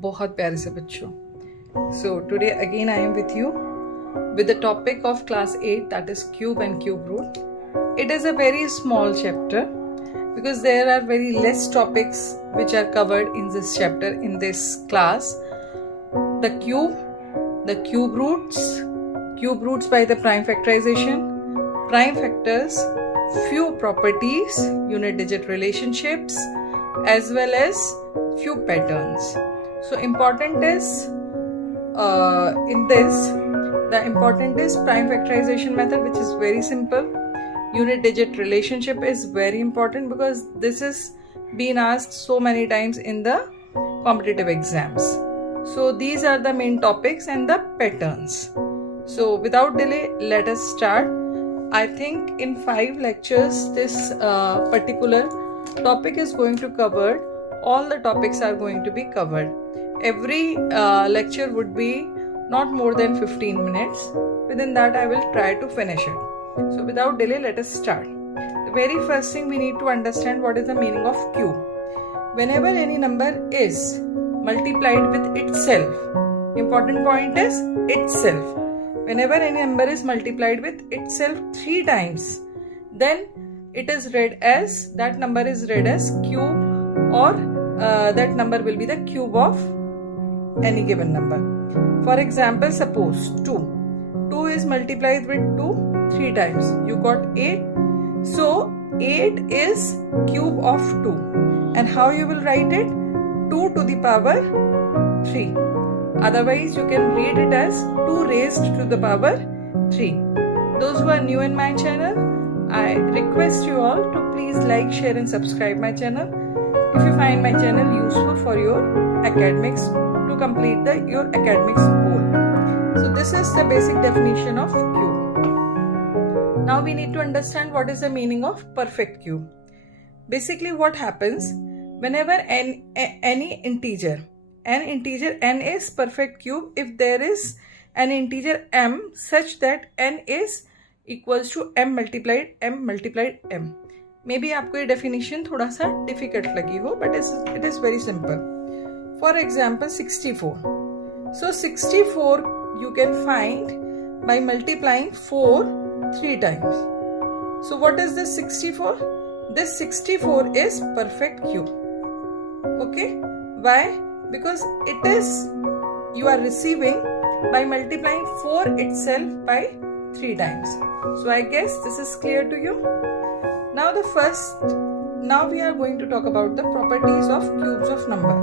बहुत प्यारे से बच्चों. So today again I am with you with the topic of class 8, that is cube and cube root. It is a very small chapter because there are very less topics which are covered in this chapter in this class. The cube roots by the prime factorization, prime factors, few properties, unit digit relationships, as well as few patterns. So important is the important is prime factorization method, which is very simple. Unit digit relationship is very important because this is been asked so many times in the competitive exams. So these are the main topics and the patterns. So without delay, let us start. I think in 5 lectures this particular topic is going to cover. All the topics are going to be covered. Every lecture would be not more than 15 minutes. Within that I will try to finish it. So without delay, let us start. The very first thing we need to understand what is the meaning of cube. Whenever any number is multiplied with itself, important point is itself. Whenever any number is multiplied with itself 3 times, then it is read as, that number is read as cube, or that number will be the cube of any given number. For example, suppose 2 is multiplied with 2 3 times, you got 8. So 8 is cube of 2, and how you will write it? 2 to the power 3. Otherwise you can read it as 2 raised to the power 3. Those who are new in my channel, I request you all to please like, share and subscribe my channel if you find my channel useful for your academics, to complete your academics goal. So this is the basic definition of cube. Now we need to understand what is the meaning of perfect cube. Basically what happens whenever any integer n is perfect cube if there is an integer m such that n is equals to m multiplied m. Maybe आपको ये definition थोड़ा सा difficult लगी हो, but it is very simple. For example, 64. So 64 you can find by multiplying 4 3 times. So what is this 64? This 64 is perfect cube. Okay? Why? Because it is, you are receiving by multiplying 4 itself by 3 times. So I guess this is clear to you. Now we are going to talk about the properties of cubes of number.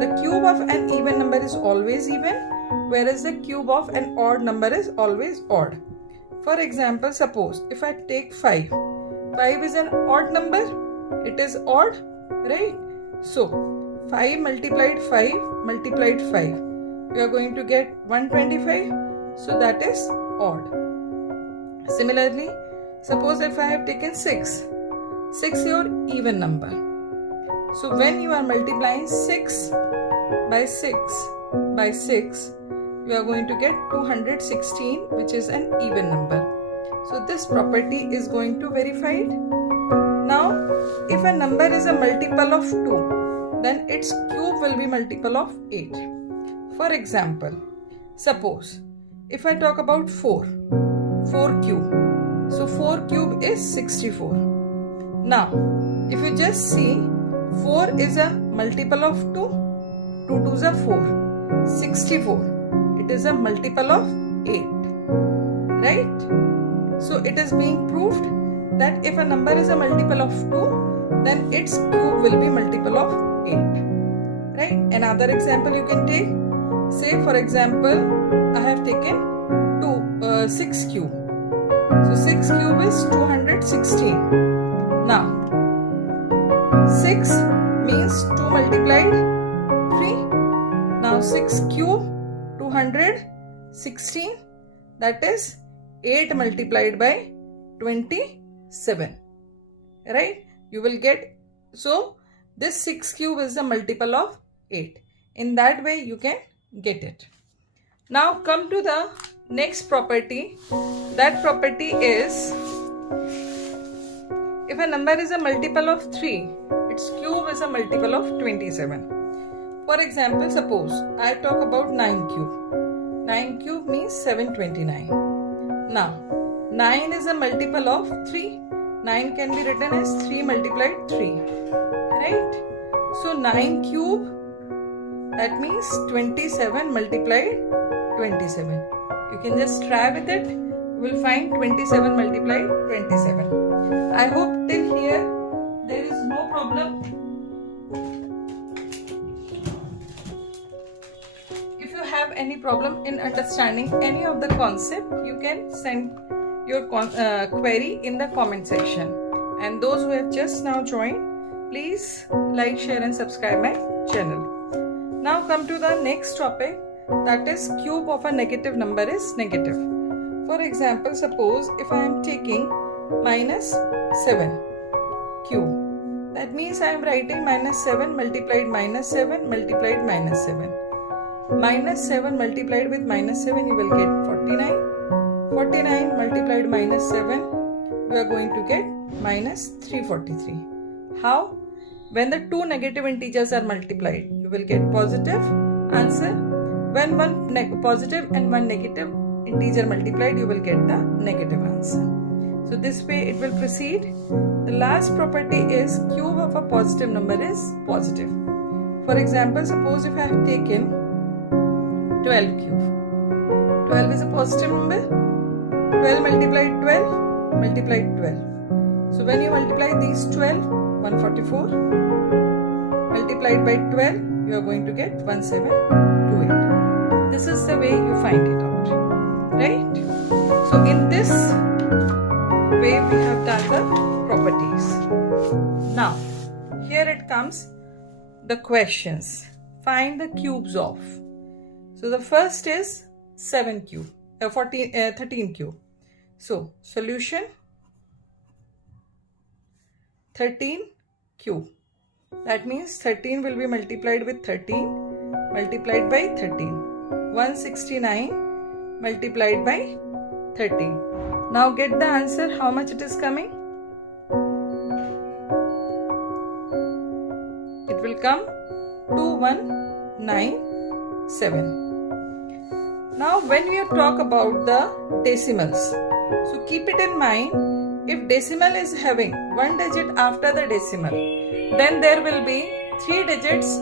The cube of an even number is always even, whereas the cube of an odd number is always odd. For example, suppose if I take 5 is an odd number, it is odd, right? So 5 multiplied 5, we are going to get 125, so that is odd. Similarly, suppose if I have taken 6 your even number. So when you are multiplying 6 by 6, you are going to get 216, which is an even number. So this property is going to verified. Now, if a number is a multiple of 2, then its cube will be multiple of 8. For example, suppose if I talk about 4 cube. So 4 cube is 64. Now, if you just see, 4 is a multiple of 2, 2 2s are 4, 64. It is a multiple of 8, right? So it is being proved that if a number is a multiple of 2, then its cube will be multiple of 8, right? Another example you can take, say for example, I have taken 6 cube. So 6 cube is 216. Now 6 means 2 multiplied 3. Now 6 cube 216, that is 8 multiplied by 27, right? You will get, so this 6 cube is a multiple of 8. In that way you can get it. Now come to the next property. That property is, if a number is a multiple of 3, its cube is a multiple of 27. For example, suppose I talk about 9 cube. 9 cube means 729. Now, 9 is a multiple of 3. 9 can be written as 3 multiplied 3. Right? So, 9 cube, that means 27 multiplied 27. You can just try with it. You will find 27 multiplied 27. I hope till here there is no problem. If you have any problem in understanding any of the concept, you can send your query in the comment section. And those who have just now joined, please like, share and subscribe my channel. Now come to the next topic, that is cube of a negative number is negative. For example, suppose if I am taking minus 7 cube, that means I am writing minus 7 multiplied minus 7 multiplied minus 7. Minus 7 multiplied with minus 7, you will get 49. 49 multiplied minus 7, you are going to get minus 343. How? When the two negative integers are multiplied, you will get positive answer. When one positive and one negative integer multiplied, you will get the negative answer. So this way it will proceed. The last property is cube of a positive number is positive. For example, suppose if I have taken 12 cube. 12 is a positive number. 12 multiplied 12 multiplied 12. So when you multiply these 12, 144 multiplied by 12, you are going to get 1728. This is the way you find it out, right? So in this way we have done the properties. Now here it comes the questions. Find the cubes of. So the first is 7 cube, 13 cube. So solution 13 cube. That means 13 will be multiplied with 13 multiplied by 13. 169 multiplied by 13. Now get the answer, how much it is coming. It will come 2197. Now when we talk about the decimals, so keep it in mind, if decimal is having one digit after the decimal, then there will be 3 digits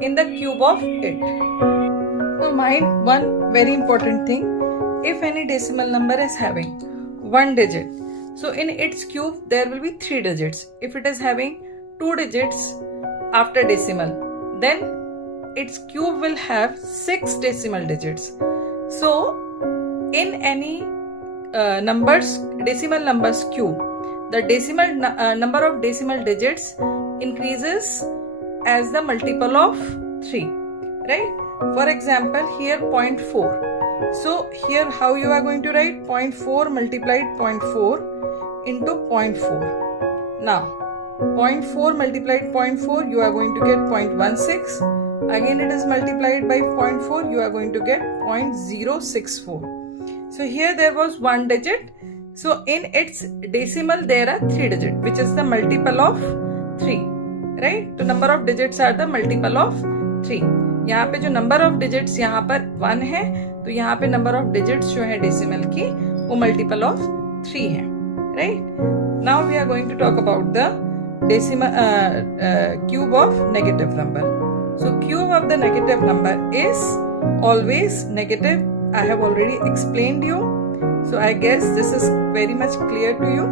in the cube of it. So mind one very important thing, if any decimal number is having one digit, so in its cube there will be 3 digits. If it is having 2 digits after decimal, then its cube will have 6 decimal digits. So in any decimal numbers cube, the decimal number of decimal digits increases as the multiple of 3, right? For example, here 0.4. So here how you are going to write 0.4 multiplied 0.4 into 0.4. Now 0.4 multiplied 0.4, you are going to get 0.16. Again it is multiplied by 0.4, you are going to get 0.064. So here there was one digit. So in its decimal there are 3 digits, which is the multiple of 3, right? The number of digits are the multiple of 3. यहाँ पे जो number of digits यहाँ पर 1 है, तो यहाँ पे number of digits जो है decimal की वो multiple of 3 है, right? Now we are going to talk about the decimal cube of negative number. So cube of the negative number is always negative. I have already explained you. So I guess this is very much clear to you.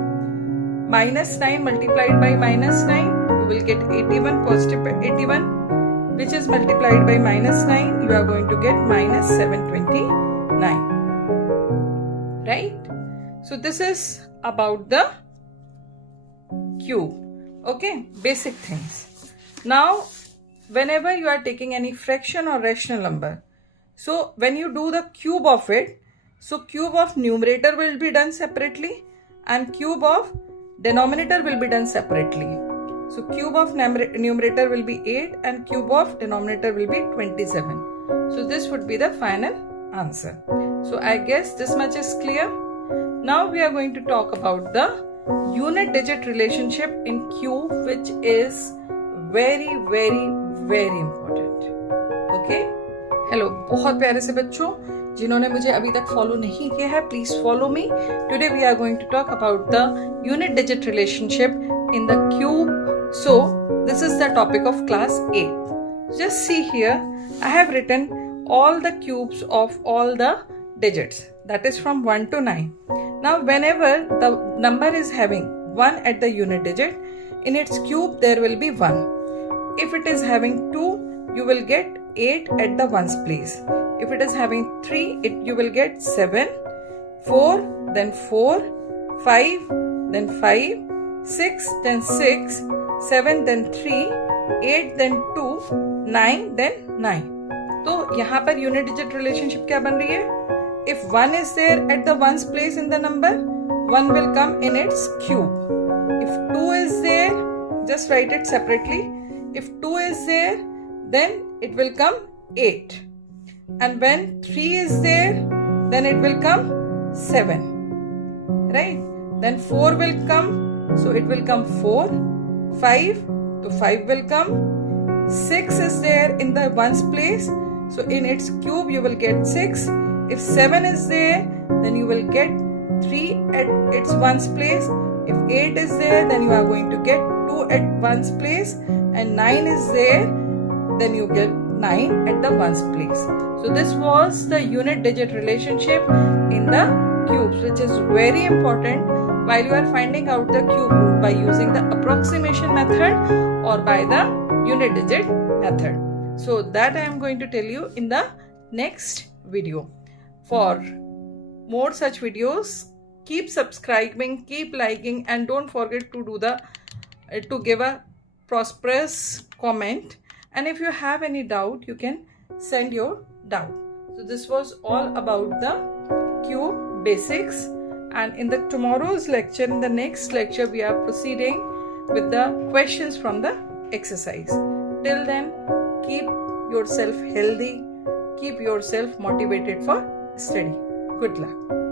Minus 9 multiplied by minus 9, you will get 81, positive 81, which is multiplied by minus 9, you are going to get minus 729. Right? So this is about the cube. Okay, basic things. Now whenever you are taking any fraction or rational number, so when you do the cube of it, so cube of numerator will be done separately and cube of denominator will be done separately. So cube of numerator will be 8 and cube of denominator will be 27. So this would be the final answer. So I guess this much is clear. Now we are going to talk about the unit digit relationship in cube, which is very important. Okay, hello बहुत प्यारे से बच्चों जिन्होंने मुझे अभी तक follow नहीं किया है, please follow me. Today we are going to talk about the unit digit relationship in the cube. So this is the topic of class 8. Just see here, I have written all the cubes of all the digits, that is from 1 to 9. Now whenever the number is having 1 at the unit digit, in its cube there will be 1. If it is having 2, you will get 8 at the ones place. If it is having 3, you will get 7, 4, then 4, 5, then 5, 6, then 6, 7, then 3, 8, then 2, 9, then 9. तो यहाँ per unit digit relationship क्या बन रही है? If 1 is there at the ones place in the number, 1 will come in its cube. If 2 is there, just write it separately. If 2 is there, then it will come 8. And when 3 is there, then it will come 7. Right? Then 4 will come, so it will come 4. 5, so 5 will come. 6 is there in the ones place, so in its cube you will get 6. If 7 is there, then you will get 3 at its ones place. If 8 is there, then you are going to get 2 at ones place. And 9 is there, then you get 9 at the ones place. So this was the unit digit relationship in the cubes, which is very important while you are finding out the cube root by using the approximation method or by the unit digit method. So that I am going to tell you in the next video. For more such videos, keep subscribing, keep liking, and don't forget to do to give a prosperous comment. And if you have any doubt, you can send your doubt. So this was all about the cube basics. And in the tomorrow's lecture, in the next lecture, we are proceeding with the questions from the exercise. Till then, keep yourself healthy, keep yourself motivated for study. Good luck.